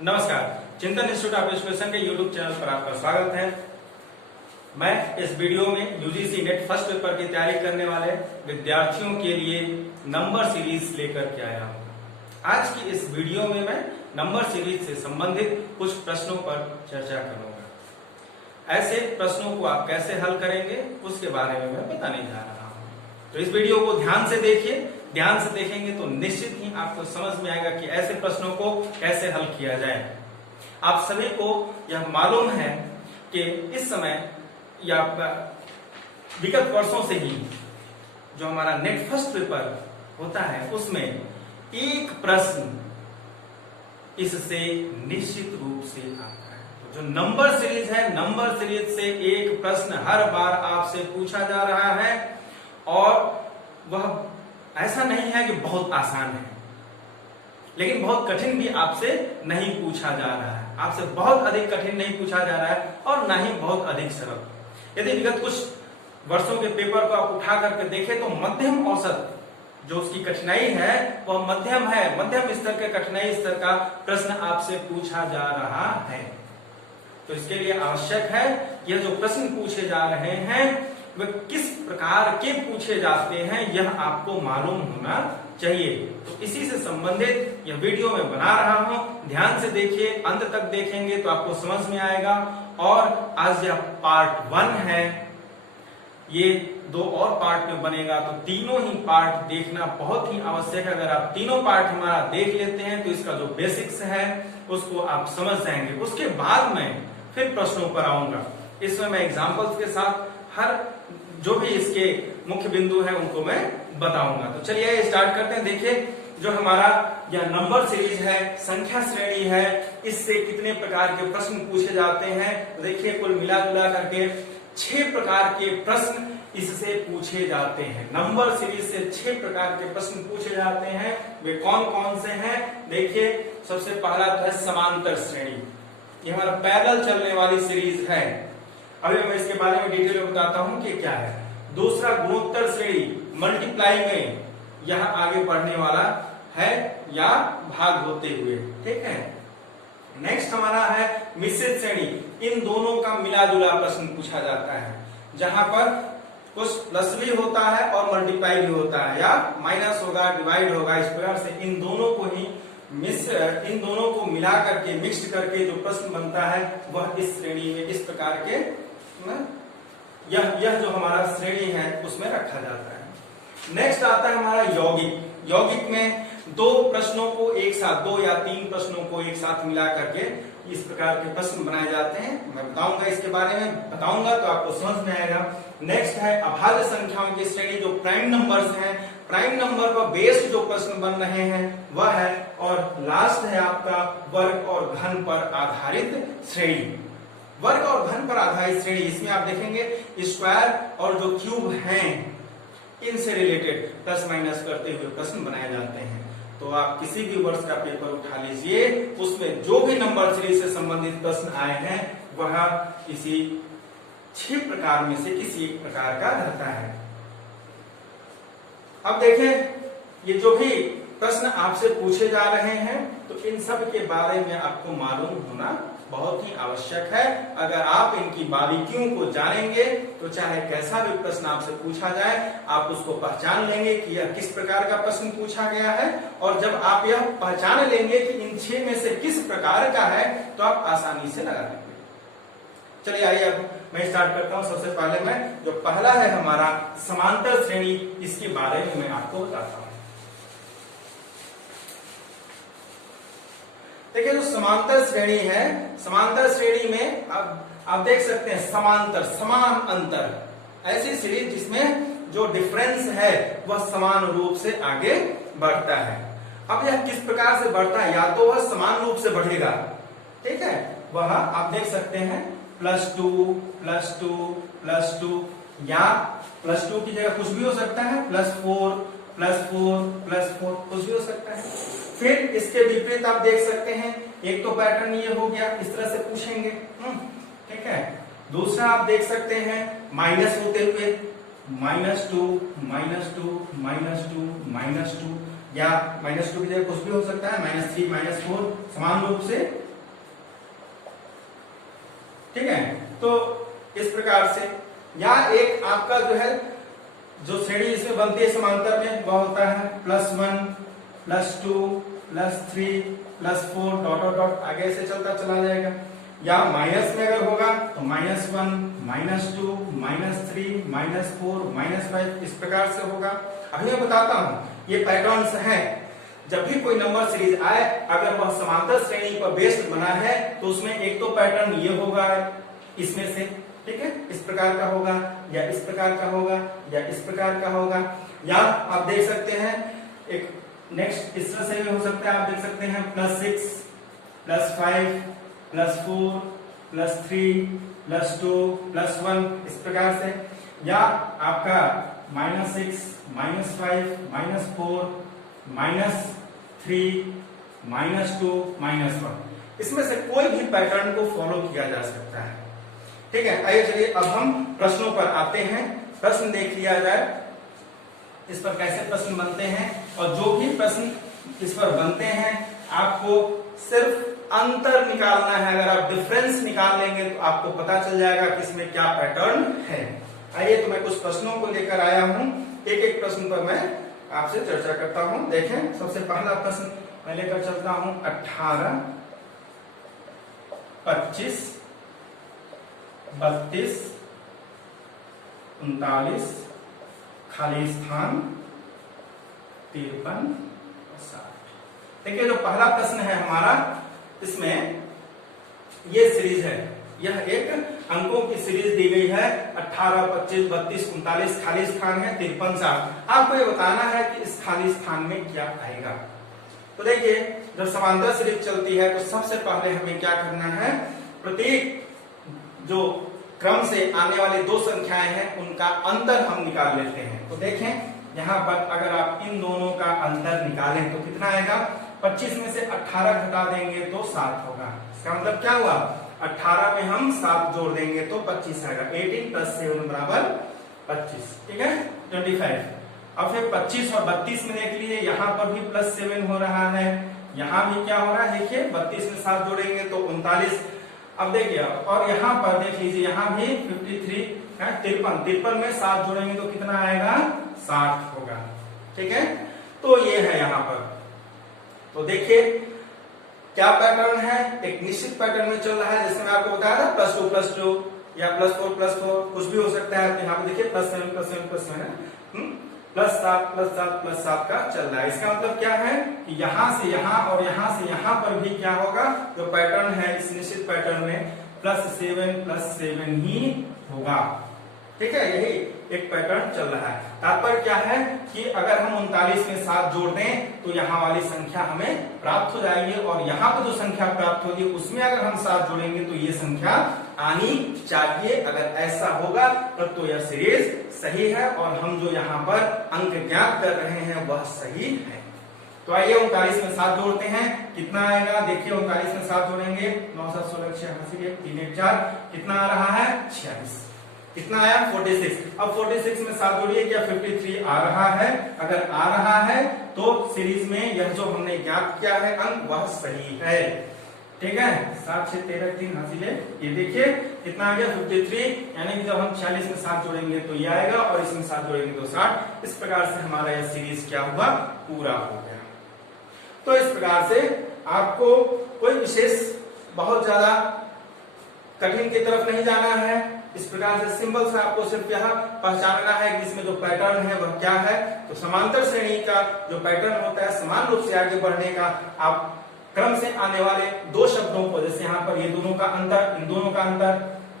नमस्कार, चिंतन institute of education के यूट्यूब चैनल पर आपका स्वागत है। मैं इस वीडियो में यूजीसी नेट फर्स्ट पेपर की तैयारी करने वाले विद्यार्थियों के लिए नंबर सीरीज लेकर के आया हूँ। आज की इस वीडियो में मैं नंबर सीरीज से संबंधित कुछ प्रश्नों पर चर्चा करूंगा। ऐसे प्रश्नों को आप कैसे हल करेंगे उसके बारे में मैं बताने जा रहा हूँ। तो इस वीडियो को ध्यान से देखिए। ध्यान से देखेंगे तो निश्चित ही आपको समझ में आएगा कि ऐसे प्रश्नों को कैसे हल किया जाए। आप सभी को यह मालूम है कि इस समय या विगत वर्षों से ही जो हमारा नेट फर्स्ट पेपर होता है उसमें एक प्रश्न इससे निश्चित रूप से आता है। तो जो नंबर सीरीज है, नंबर सीरीज से एक प्रश्न हर बार आपसे पूछा जा रहा है और वह ऐसा नहीं है कि बहुत आसान है, लेकिन बहुत कठिन भी आपसे नहीं पूछा जा रहा है। आपसे बहुत अधिक कठिन नहीं पूछा जा रहा है और ना ही बहुत अधिक सरल। यदि विगत कुछ वर्षों के पेपर को आप उठा करके देखें तो मध्यम औसत जो उसकी कठिनाई है वह मध्यम है। मध्यम स्तर के कठिनाई स्तर का प्रश्न आपसे पूछा जा रहा है। तो इसके लिए आवश्यक है यह जो प्रश्न पूछे जा रहे हैं वे किस प्रकार के पूछे जाते हैं यह आपको मालूम होना चाहिए। तो इसी से संबंधित यह वीडियो मैं बना रहा हूं। ध्यान से देखिए, अंत तक देखेंगे तो आपको समझ में आएगा। और आज यह पार्ट 1 है, ये 2 और पार्ट में बनेगा। तो तीनों ही पार्ट देखना बहुत ही आवश्यक है। अगर आप तीनों पार्ट हमारा देख लेते हैं तो इसका जो बेसिक्स है उसको आप समझ जाएंगे। उसके बाद मैं फिर प्रश्नों पर आऊंगा। इसमें मैं एग्जाम्पल्स के साथ हर जो भी इसके मुख्य बिंदु है उनको मैं बताऊंगा। तो चलिए स्टार्ट करते हैं। देखिए, जो हमारा यह नंबर सीरीज है, संख्या श्रेणी है, इससे कितने प्रकार के प्रश्न पूछे जाते हैं। तो देखिए, कुल मिला जुला करके 6 प्रकार के प्रश्न इससे पूछे जाते हैं। नंबर सीरीज से 6 प्रकार के प्रश्न पूछे जाते हैं। वे कौन कौन से हैं? देखिए, सबसे पहला तो है समांतर श्रेणी। ये हमारा पैरेलल चलने वाली सीरीज है। अभी मैं इसके बारे में डिटेल में बताता हूं कि क्या है। दूसरा गुणोत्तर श्रेणी, मल्टीप्लाई में यह आगे बढ़ने वाला है या भाग होते हुए, ठीक है। नेक्स्ट हमारा है मिश्रित श्रेणी। इन दोनों का मिला जुला प्रश्न पूछा जाता है, जहां पर कुछ प्लस भी होता है और मल्टीप्लाई भी होता है, या माइनस होगा, डिवाइड होगा। इस प्रकार से इन दोनों को मिला करके मिक्स करके जो प्रश्न बनता है वह इस श्रेणी में इस प्रकार के यह जो हमारा श्रेणी है उसमें रखा जाता है। नेक्स्ट आता है हमारा यौगिक। यौगिक में 2 प्रश्नों को एक साथ, 2 या 3 प्रश्नों को एक साथ मिला करके इस प्रकार के प्रश्न बनाए जाते हैं। मैं बताऊंगा, इसके बारे में बताऊंगा तो आपको समझ में आएगा। नेक्स्ट है अभाज्य संख्याओं की श्रेणी, जो प्राइम नंबर्स हैं। प्राइम नंबर पर बेस्ड जो प्रश्न बन रहे हैं वह है। और लास्ट है आपका वर्ग और घन पर आधारित श्रेणी। वर्ग और घन पर आधारित श्रेणी, इसमें आप देखेंगे स्क्वायर और जो क्यूब हैं इनसे रिलेटेड प्लस माइनस करते हुए प्रश्न बनाए जाते हैं। तो आप किसी भी वर्ष का पेपर उठा लीजिए, उसमें जो भी नंबर सीरीज से संबंधित प्रश्न आए हैं वह इसी 6 प्रकार में से किसी एक प्रकार का रहता है। अब देखें, ये जो भी प्रश्न आपसे पूछे जा रहे हैं तो इन सब के बारे में आपको मालूम होना बहुत ही आवश्यक है। अगर आप इनकी बारीकियों को जानेंगे तो चाहे कैसा भी प्रश्न आपसे पूछा जाए आप उसको पहचान लेंगे कि यह किस प्रकार का प्रश्न पूछा गया है। और जब आप यह पहचान लेंगे कि इन 6 में से किस प्रकार का है तो आप आसानी से लगा लेंगे। चलिए आइए अब मैं स्टार्ट करता हूं। सबसे पहले मैं जो पहला है हमारा समांतर श्रेणी, इसके बारे में मैं आपको बताता हूं। देखिए, जो समांतर श्रेणी है, समांतर श्रेणी में आप देख सकते हैं समांतर, समान अंतर, ऐसी सीरीज जिसमें जो डिफरेंस है वह समान रूप से आगे बढ़ता है। अब यह किस प्रकार से बढ़ता है? या तो वह समान रूप से बढ़ेगा, ठीक है, वह आप देख सकते हैं +2 +2 +2, या +2 की जगह कुछ भी हो सकता है, +4 +4 +4 कुछ भी हो सकता है। फिर इसके विपरीत आप देख सकते हैं, एक तो पैटर्न ये हो गया, इस तरह से पूछेंगे, ठीक है। दूसरा आप देख सकते हैं माइनस होते हुए, -2 -2 -2 -2, या -2 की जगह कुछ भी हो सकता है, -3 -4 समान रूप से ठीक है। तो इस प्रकार से, या एक आपका जो है जो श्रेणी इसमें बनती है समांतर में वह होता है +1 +2 +3 +4 डॉट डॉट डॉट आगे से चलता चला जाएगा। या माइनस में अगर होगा तो -1 -2 -3 -4 -5 इस प्रकार से होगा। अभी मैं बताता हूं ये पैटर्न्स हैं। जब भी कोई नंबर सीरीज आए अगर वह समांतर श्रेणी पर बेस्ड बना है तो उसमें एक तो पैटर्न ये होगा इसमें से, ठीक है, इस प्रकार का होगा या इस प्रकार का होगा या इस प्रकार का होगा। या आप देख सकते हैं एक नेक्स्ट इस तरह से भी हो सकता है, आप देख सकते हैं +6 +5 +4 +3 +2 +1 इस प्रकार से। या आपका -6 -5 -4 -3 -2 -1 इसमें से कोई भी पैटर्न को फॉलो किया जा सकता है। ठीक है, आइए चलिए अब हम प्रश्नों पर आते हैं। प्रश्न देख लिया जाए इस पर कैसे प्रश्न बनते हैं, और जो भी प्रश्न इस पर बनते हैं आपको सिर्फ अंतर निकालना है। अगर आप डिफरेंस निकाल लेंगे तो आपको पता चल जाएगा कि इसमें क्या पैटर्न है। आइए तो मैं कुछ प्रश्नों को लेकर आया हूं, एक एक प्रश्न पर मैं आपसे चर्चा करता हूं। देखें, सबसे पहला प्रश्न मैं लेकर चलता हूं 18 25 32 39 खाली स्थान 53 60। देखिए जो पहला प्रश्न है हमारा, इसमें ये सीरीज है, यह एक अंकों की सीरीज दी गई है 18 25 32 39 खाली स्थान है 53 60। आपको ये बताना है कि इस खाली स्थान में क्या आएगा। तो देखिए जब समांतर सीरीज चलती है तो सबसे पहले हमें क्या करना है, प्रत्येक जो क्रम से आने वाली दो संख्याएं हैं उनका अंतर हम निकाल लेते हैं। तो देखें यहाँ पर अगर आप इन दोनों का अंतर निकालें तो कितना आएगा, 25 में से 18 घटा देंगे तो 7 होगा। इसका मतलब क्या हुआ, 18 में हम 7 जोड़ देंगे तो 25 आएगा। 18 + 7 = 25, ठीक है 25। अब फिर 25 और 32 में देख लीजिए, यहाँ पर भी +7 हो रहा है, यहाँ भी क्या हो रहा है, देखिए 32 में 7 जोड़ेंगे तो 39। अब देखिए और यहाँ पर देख लीजिए, यहाँ भी 53 है 53 में 7 जोड़ेंगे तो कितना आएगा, 60 होगा। ठीक है, तो ये है यहाँ पर। तो देखिए क्या पैटर्न है, एक निश्चित पैटर्न में चल रहा है। जैसे मैं आपको बताया था +2 +2 या +4 +4 कुछ भी हो सकता है। तो यहाँ पे देखिए +7 +7 +7 +7 +7 +7 का चल रहा है। इसका मतलब क्या है कि यहाँ से यहाँ और यहाँ से यहाँ पर भी क्या होगा, जो पैटर्न है इस निश्चित पैटर्न में +7 +7 ही होगा। ठीक है, यही एक पैटर्न चल रहा है। तात्पर्य क्या है कि अगर हम 39 में 7 जोड़ दें तो यहाँ वाली संख्या हमें प्राप्त हो जाएगी, और यहाँ पर जो संख्या प्राप्त होगी उसमें अगर हम 7 जोड़ेंगे तो ये संख्या आनी चाहिए। अगर ऐसा होगा तब तो यह सीरीज सही है और हम जो यहाँ पर अंक ज्ञात कर रहे हैं वह सही है। तो आइए 39 में 7 जोड़ते हैं, कितना आएगा, देखिए 39 में 7 जोड़ेंगे 9 7 16 86 3 1 4, कितना आ रहा है 46। कितना आया 46। अब 46 में 7 जोड़िए, क्या 53 आ रहा है। अगर आ रहा है तो सीरीज में यह जो हमने ज्ञात किया है अंक वह सही है। ठीक है, 7 6 13 3 हासिले, ये देखिए कितना आ गया 53। यानी कि जब हम 46 में 7 जोड़ेंगे तो ये आएगा और इसमें 7 जोड़ेंगे तो 60। इस प्रकार से हमारा यह सीरीज क्या हुआ, पूरा हो गया। तो इस प्रकार से आपको कोई विशेष बहुत ज्यादा कठिन की तरफ नहीं जाना है। इस प्रकार से सिंपल से आपको सिर्फ यह पहचानना है कि इसमें जो पैटर्न है वह क्या है। तो समांतर श्रेणी का जो पैटर्न होता है समान रूप से आगे बढ़ने का, आप क्रम से आने वाले दो शब्दों को, जैसे यहाँ पर ये दोनों का अंतर, इन दोनों का अंतर,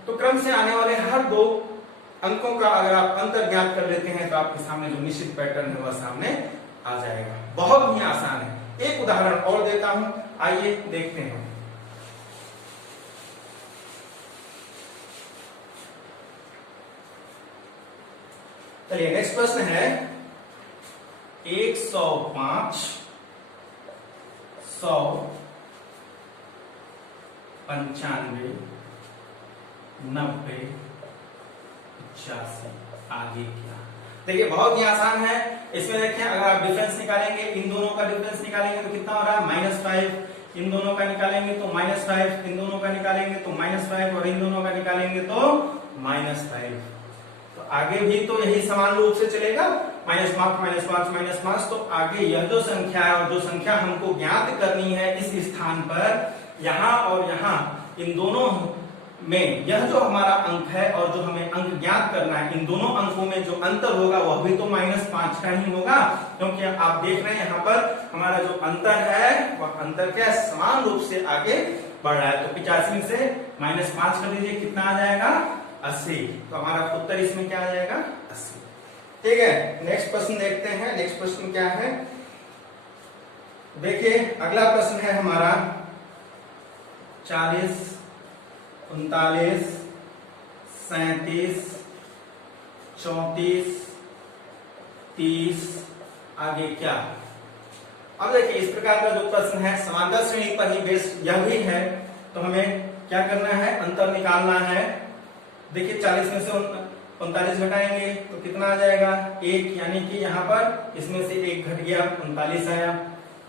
तो क्रम से आने वाले हर दो अंकों का अगर आप अंतर ज्ञात कर लेते हैं तो आपके सामने जो निश्चित पैटर्न है वह सामने आ जाएगा। बहुत ही आसान है। एक उदाहरण और देता हूं, आइए देखते हैं। चलिए नेक्स्ट प्रश्न है 105 100 95 90 85, आगे क्या। देखिए बहुत ही आसान है। इसमें देखिए अगर आप डिफरेंस निकालेंगे, इन दोनों का डिफरेंस निकालेंगे तो कितना हो रहा है -5, इन दोनों का निकालेंगे तो -5, इन दोनों का निकालेंगे तो -5 और इन दोनों का निकालेंगे तो -5। तो आगे भी तो यही समान रूप से चलेगा, -5 -5 तो आगे यह जो संख्या है और जो संख्या हमको ज्ञात करनी है इस स्थान पर, यहाँ और यहाँ इन दोनों में यह जो हमारा अंक है और जो हमें अंक ज्ञात करना है, इन दोनों अंकों में जो अंतर होगा वह भी तो -5 का ही होगा, क्योंकि आप देख रहे हैं यहाँ पर हमारा जो अंतर है वह अंतर क्या समान रूप से आगे बढ़ रहा है। तो 85 में से -5 कर दीजिए, कितना आ जाएगा 80। तो हमारा उत्तर इसमें क्या आ जाएगा 80। ठीक है, नेक्स्ट प्रश्न देखते हैं। नेक्स्ट प्रश्न क्या है, देखिए अगला प्रश्न है हमारा 40, 39, 37, 34, 30, आगे क्या। अब देखिए इस प्रकार का जो प्रश्न है समांतर श्रेणी पर ही बेस्ड यह भी है, तो हमें क्या करना है, अंतर निकालना है। देखिए 40 में से 39 घटाएंगे तो कितना आ जाएगा 1, यानी कि यहाँ पर इसमें से 1 घट गया, 39 आया।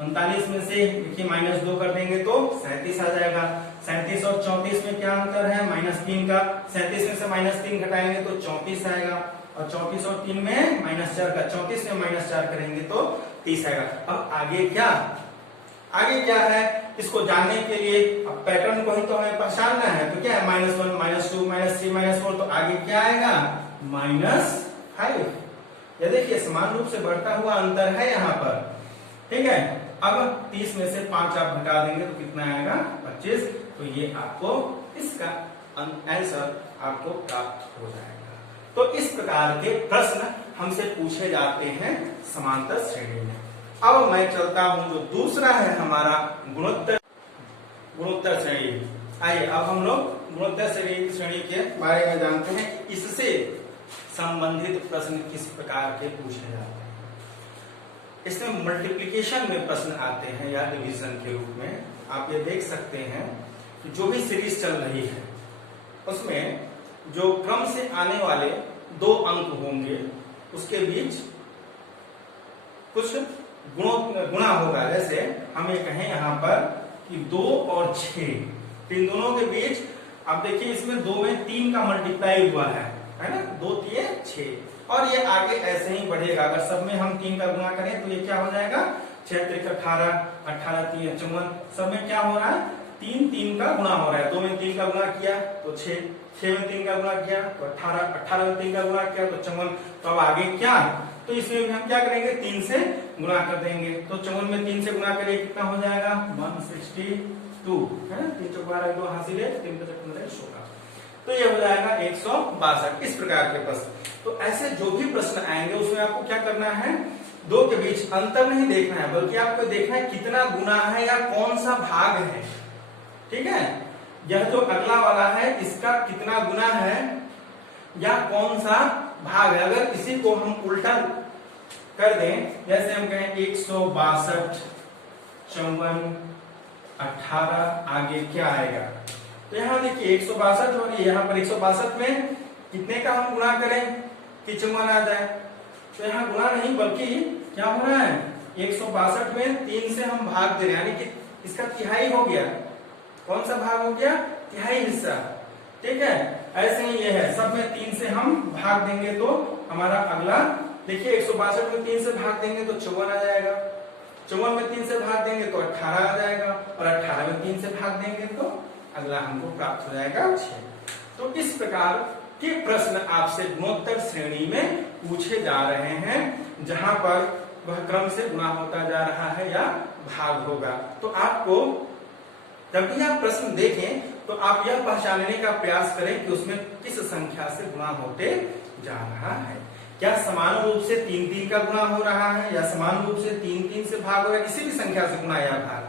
39 में से देखिए -2 कर देंगे तो 37 आ जाएगा। 37 और 34 में क्या अंतर है, -3 का। 37 में से -3 घटाएंगे तो 34 आएगा, और 34 और 3 में -4 का। 34 में -4 करेंगे तो 30 आएगा। अब आगे क्या, आगे क्या है इसको जानने के लिए अब पैटर्न को ही तो हमें पहचानना है। तो क्या है -1 -2 -3 -4, तो आगे क्या आएगा -5। ये देखिए समान रूप से बढ़ता हुआ अंतर है यहाँ पर। ठीक है, अब 30 में से 5 आप घटा देंगे तो कितना आएगा 25। तो ये आपको इसका आंसर आपको प्राप्त हो जाएगा। तो इस प्रकार के प्रश्न हमसे पूछे जाते हैं समांतर श्रेणी में। अब मैं चलता हूं जो दूसरा है हमारा गुणोत्तर श्रेणी। आइए अब हम लोग गुणोत्तर श्रेणी के बारे में जानते हैं, इससे संबंधित प्रश्न किस प्रकार के पूछे जाते हैं। इसमें मल्टीप्लिकेशन में प्रश्न आते हैं या डिवीजन के रूप में। आप ये देख सकते हैं कि जो भी सीरीज चल रही है उसमें जो क्रम से आने वाले 2 अंक होंगे उसके बीच कुछ गुणा होगा। जैसे हम ये कहें यहाँ पर कि 2 और 6, इन दोनों के बीच आप देखिए इसमें 2 में 3 का मल्टीप्लाई हुआ है ना, 2 3 6, और ये आगे ऐसे ही बढ़ेगा। अगर सब में हम 3 का गुणा करें तो ये क्या हो जाएगा 6 3 18, 18 3 54, सब में क्या हो रहा है 3 3 का गुणा हो रहा है। 2 में 3 का गुणा किया तो 6, 6 में 3 का गुणा किया तो 18, 18 में 3 का गुणा किया तो 54। तो अब आगे क्या, तो इसमें भी हम क्या करेंगे 3 से गुणा कर देंगे। तो 54 में 3 से गुणा करिए कितना हो जाएगा 162 है ना, 3 चौक 12 2 हासिल है, 3 5 15 16, तो ये हो जाएगा 162। इस प्रकार के प्रश्न। तो ऐसे जो भी प्रश्न आएंगे उसमें आपको क्या करना है, 2 के बीच अंतर नहीं देखना है, बल्कि आपको देखना है कितना गुना है या कौन सा भाग है। ठीक है, यह जो अगला वाला है इसका कितना गुना है या कौन सा भाग है। अगर इसी को हम उल्टा कर दें, जैसे हम कहें 162 54 18, आगे क्या आएगा। तो यहाँ देखिए 162 और यहाँ पर 162 में कितने का हम गुणा करें कि 54 आ जाए। तो यहाँ गुणा नहीं बल्कि क्या हो रहा है 162 में 3 से हम भाग दे रहे हैं, यानी कि इसका तिहाई हो गया। कौन सा भाग हो गया, तिहाई हिस्सा। ठीक है, ऐसे ही ये है, सब में 3 से हम भाग देंगे तो हमारा अगला देखिए 162 में 3 से भाग देंगे तो 54 आ जाएगा। 54 में 3 से भाग देंगे तो 18 आ जाएगा, और 18 में 3 से भाग देंगे तो अगला हमको प्राप्त हो जाएगा 6। तो इस प्रकार के प्रश्न आपसे गुणोत्तर श्रेणी में पूछे जा रहे हैं, जहां पर वह क्रम से गुणा होता जा रहा है या भाग होगा। तो आपको जब भी आप प्रश्न देखें तो आप यह पहचानने का प्रयास करें कि उसमें किस संख्या से गुणा होते जा रहा है। क्या समान रूप से 3 3 का गुणा हो रहा है, या समान रूप से 3 3 से भाग हो रहा है, किसी भी संख्या से गुणा या भाग,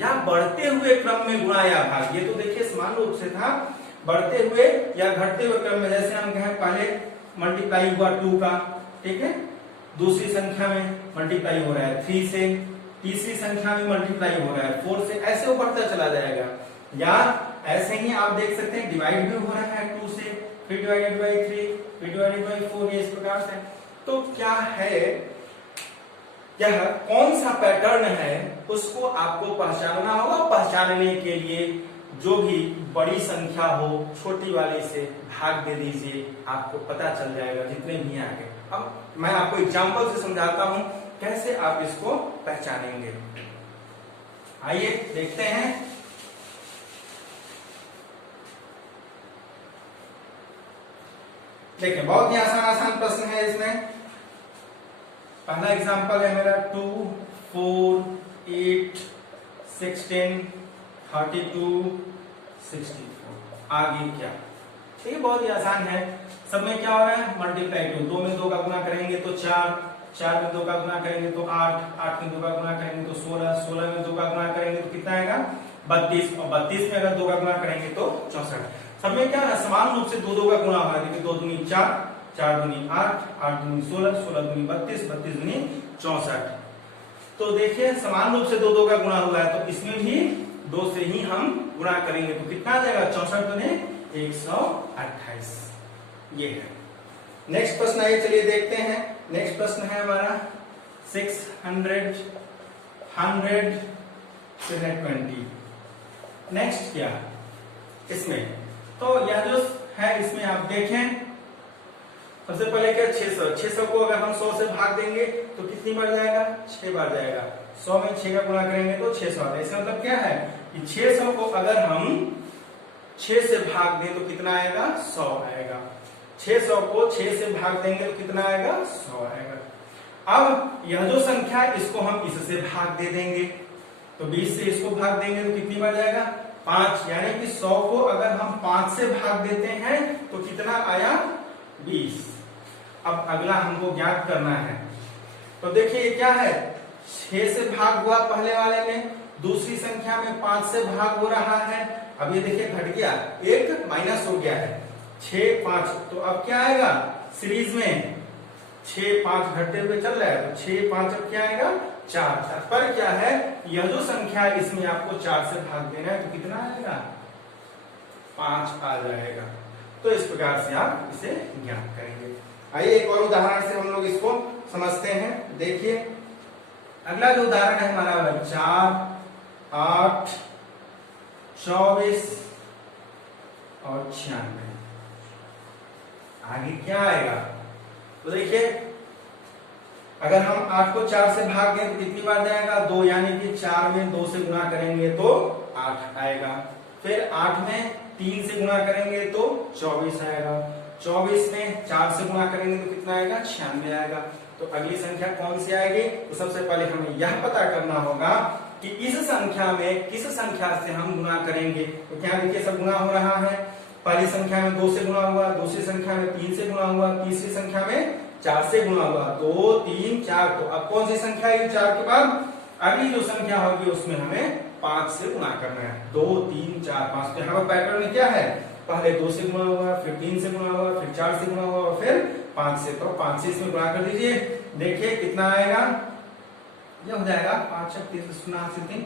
या बढ़ते हुए क्रम में गुणा या भाग। ये तो देखिए समान रूप से था, बढ़ते हुए या घटते हुए क्रम में। जैसे हम कहें पहले मल्टीप्लाई हुआ 2 का, ठीक है, दूसरी संख्या में मल्टीप्लाई हो रहा है 3 से, तीसरी संख्या में मल्टीप्लाई हो रहा है 4 से, ऐसे वो बढ़ता चला जाएगा। या ऐसे ही आप देख सकते हैं डिवाइड भी हो रहा है 2 से, फिर डिवाइडेड बाई 3, फिर डिवाइडेड बाई 4, इस प्रकार से। तो क्या है यह कौन सा पैटर्न है उसको आपको पहचानना होगा। पहचानने के लिए जो भी बड़ी संख्या हो छोटी वाली से भाग दे दीजिए, आपको पता चल जाएगा जितने भी आगे। अब मैं आपको एग्जांपल से समझाता हूं कैसे आप इसको पहचानेंगे। आइए देखते हैं। देखिए बहुत ही आसान आसान प्रश्न है इसमें। पहला एग्जांपल है मेरा 2, 4, 8, 16, 32, 64। आगे क्या? ठीक है, बहुत ही आसान है। सब में क्या हो रहा है? मल्टीप्लाई 2। 2 में 2 का गुना करेंगे तो 4, 4 में 2 का गुना करेंगे तो 8, 8 में 2 का गुना करेंगे तो 16, 16 में 2 का गुना करेंगे तो कितना आएगा? 32, और 32 में अगर 2 का गुना करेंगे तो 64। सब में क्या है? समान रूप से 2 2 का गुना होगा। देखिए 2 दूनी 4, 4 दूनी 8, 8 दूनी 16, 16 दूनी 32, 32 दूनी 64। तो देखिए समान रूप से 2 2 का गुना हुआ है तो इसमें भी 2 से ही हम गुणा करेंगे तो कितना आ जाएगा? 64 दूनी 128। ये है। नेक्स्ट प्रश्न आइए चलिए देखते हैं। नेक्स्ट प्रश्न है हमारा 600, 100, 20। नेक्स्ट क्या इसमें? तो यह जो है इसमें आप देखें, सबसे पहले क्या 600। 600 को अगर हम 100 से भाग देंगे तो कितनी बार जाएगा? 6 बार जाएगा। 100 में 6 का गुणा करेंगे तो 600 आता है। इसका मतलब क्या है कि 600 को अगर हम 6 से भाग दें तो कितना आएगा? 100 आएगा। 600 को 6 से भाग देंगे तो कितना आएगा? 100 आएगा। अब यह जो संख्या है इसको हम इससे भाग दे देंगे तो 20 से इसको भाग देंगे तो कितनी बार जाएगा? 5। यानी कि 100 को अगर हम 5 से भाग देते हैं तो कितना आया? 20। अब अगला हमको ज्ञात करना है। तो देखिए क्या है? 6 से भाग हुआ पहले वाले में, दूसरी संख्या में 5 से भाग हो रहा है। अब ये देखिए घट गया, 1 माइनस हो गया है। 6, 5 तो अब क्या आएगा? सीरीज में 6, 5 घटते हुए चल रहा है तो 6, 5 अब क्या आएगा? 4। पर क्या है? यह जो संख्या है इसमें आपको 4 से भाग देना है तो कितना आएगा? 5 आ जाएगा। तो इस प्रकार से आप इसे ज्ञात करेंगे। आइए एक और उदाहरण से हम लोग इसको समझते हैं। देखिए अगला जो उदाहरण है हमारा 4, 8, 24 और 96। आगे क्या आएगा? तो देखिए अगर हम 8 को 4 से भाग दें तो कितनी बार जाएगा? 2। यानी कि 4 में 2 से गुणा करेंगे तो 8 आएगा। फिर 8 में 3 से गुणा करेंगे तो 24 आएगा। 24 में 4 से गुणा करेंगे तो कितना आएगा? 96 आएगा। तो अगली संख्या कौन सी आएगी? तो सबसे पहले हमें यह पता करना होगा कि इस संख्या में किस संख्या से हम गुणा करेंगे। तो क्या देखिए सब गुणा हो रहा है। पहली संख्या में 2 से गुणा हुआ, दूसरी संख्या में 3 से गुणा हुआ, तीसरी संख्या में 4 से गुणा हुआ। 2, 3, 4। तो अब कौन सी संख्या है? 4 के बाद अगली जो संख्या होगी उसमें हमें 5 से गुणा करना है। 2, 3, 4, 5। तो यहाँ पर पैटर्न क्या है? पहले 2 से गुणा हुआ, फिर 3 से गुणा हुआ, फिर 4 से गुणा हुआ और फिर 5 से। तो 5 से इसमें गुणा कर दीजिए। देखिए कितना आएगा? यह हो जाएगा 5 3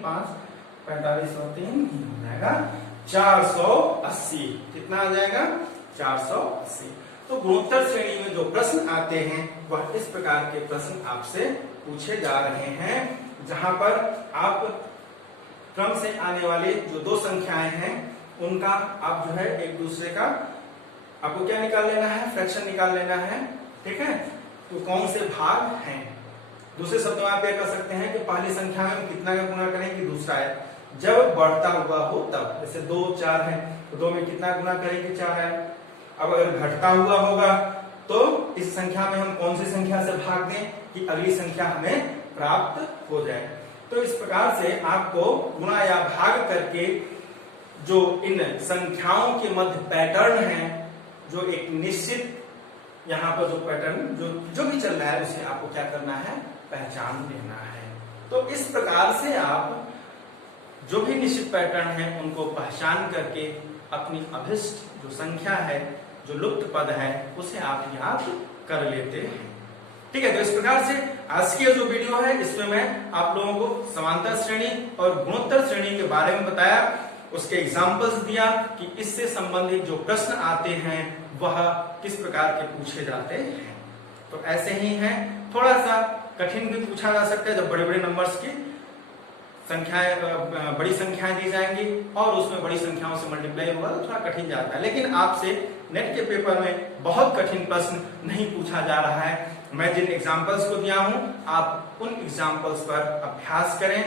5 45 और 3 हो जाएगा 480। कितना आ जाएगा? 480। तो गुणोत्तर श्रेणी में जो प्रश्न आते हैं वह इस प्रकार के प्रश्न आपसे पूछे जा रहे हैं, जहां पर आप क्रम से आने वाले जो 2 संख्याएं हैं उनका आप जो है एक दूसरे का आपको क्या निकाल लेना है? फ्रैक्शन निकाल लेना है। ठीक है, तो कौन से भाग हैं। दूसरे शब्दों में आप क्या कर सकते हैं कि पहली संख्या में हम कितना का गुणा करेंगे? दूसरा है। जब बढ़ता हुआ हो तब, जैसे 2, 4 है तो 2 में कितना गुणा करेंगे? 4 है। अब अगर घटता हुआ होगा तो इस संख्या में हम कौन सी संख्या से भाग दें कि अगली संख्या हमें प्राप्त हो जाए। तो इस प्रकार से आपको गुणा या भाग करके जो इन संख्याओं के मध्य पैटर्न है, जो एक निश्चित यहाँ पर जो पैटर्न जो भी चल रहा है उसे आपको क्या करना है? पहचान लेना है। तो इस प्रकार से आप जो भी निश्चित पैटर्न है उनको पहचान करके अपनी अभिष्ट जो संख्या है, जो लुप्त पद है, उसे आप याद कर लेते हैं। ठीक है, तो इस प्रकार से आज की जो वीडियो है इसमें मैं आप लोगों को समांतर श्रेणी और गुणोत्तर श्रेणी के बारे में बताया, उसके एग्जाम्पल्स दिया कि इससे संबंधित जो प्रश्न आते हैं वह किस प्रकार के पूछे जाते हैं। तो ऐसे ही है, थोड़ा सा कठिन भी पूछा जा सकता है जब बड़े बड़े नंबर्स की संख्याएं, बड़ी संख्याएं दी जाएंगी और उसमें बड़ी संख्याओं से मल्टीप्लाई होगा तो थोड़ा कठिन जाता है। लेकिन आपसे नेट के पेपर में बहुत कठिन प्रश्न नहीं पूछा जा रहा है। मैं जिन एग्जाम्पल्स को दिया हूं आप उन एग्जाम्पल्स पर अभ्यास करें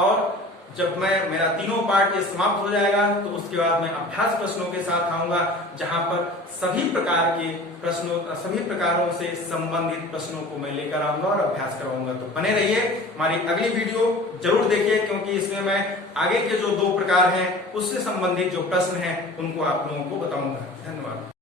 और जब मेरा तीनों पार्ट ये समाप्त हो जाएगा तो उसके बाद मैं अभ्यास प्रश्नों के साथ आऊंगा जहां पर सभी प्रकार के प्रश्नों, सभी प्रकारों से संबंधित प्रश्नों को मैं लेकर आऊंगा और अभ्यास करवाऊंगा। तो बने रहिए, हमारी अगली वीडियो जरूर देखिए क्योंकि इसमें मैं आगे के जो 2 प्रकार हैं उससे संबंधित जो प्रश्न हैं उनको आप लोगों को बताऊंगा। धन्यवाद।